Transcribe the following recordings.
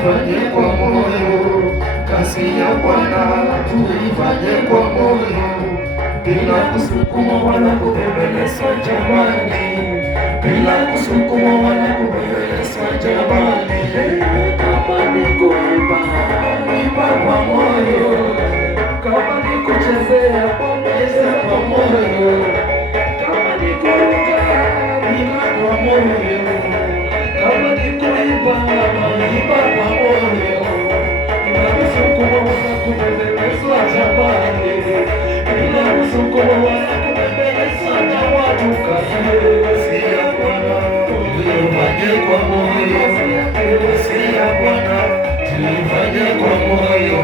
tuifanye kwa moyo, kazi ya Bwana tuifanye kwa moyo, bila kusukumwa wala kubembelezwa jamani, bila kusukumwa wala kubembelezwa jamani. Kama ni kuimba, imba kwa moyo, kama ni kuchezea, cheza kwa moyo, kama ni kuruka, ruka kwa moyo, kama ni kuimba, imba kwa moyo, bila kusukumwa wala kubembelezwa jamani, bila kusukumwa wala kubembelezwa na watu. Kazi ya Bwana tuifanye kwa moyo, kazi ya Bwana tuifanye kwa moyo,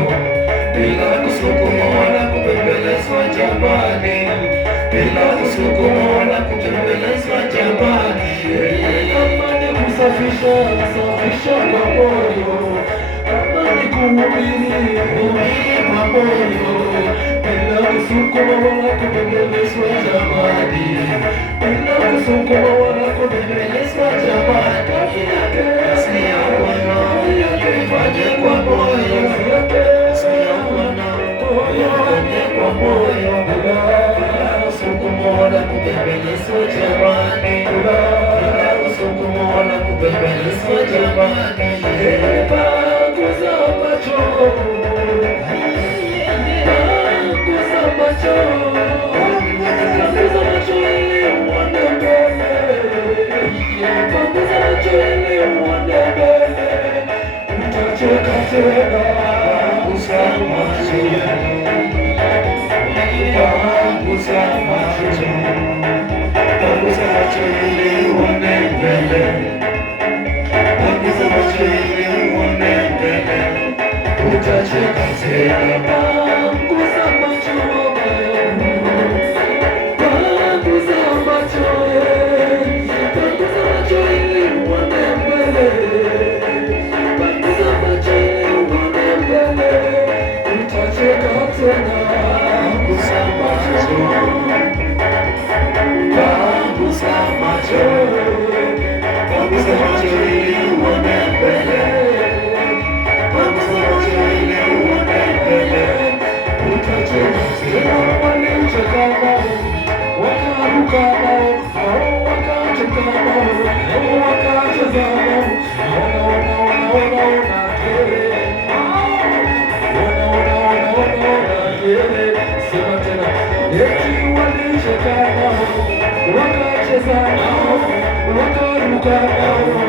bila kusukumwa wala kubembelezwa jamani, bila kusukumwa wala kubembelezwa jamani. Kama ni kusafisha, safisha kwa moyo, kama ni kuhubiri, hubiri kwa moyo, bila kusukumwa wala kubembelezwa jamani, bila kusukumwa wala kubembelezwa jamani. Kazi ya Bwana tuifanye kwa moyo, kazi ya Bwana tuifanye kwa moyo, bila kusukumwa wala kubembelezwa jamani, bila kusukumwa wala kubembelezwa jamani. Panguza macho, panguza macho, panguza macho ili uone mbele, panguza macho ili uone mbele, utacheka tena. Panguza macho, panguza macho, panguza macho ili uone mbele, panguza macho ili uone mbele, utacheka tena. Panguza macho, panguza macho, panguza macho ili uone mbele, panguza macho ili uone mbele, utacheka tena. Panguza macho, panguza macho, panguza macho ili uone mbele, panguza macho ili uone mbele, utacheka tena. Walicheka nao, wakaruka nao, wakacheka nao, wakacheza nao, wanaona sema tena, eti walicheka nao, wakacheza nao, wakaruka nao.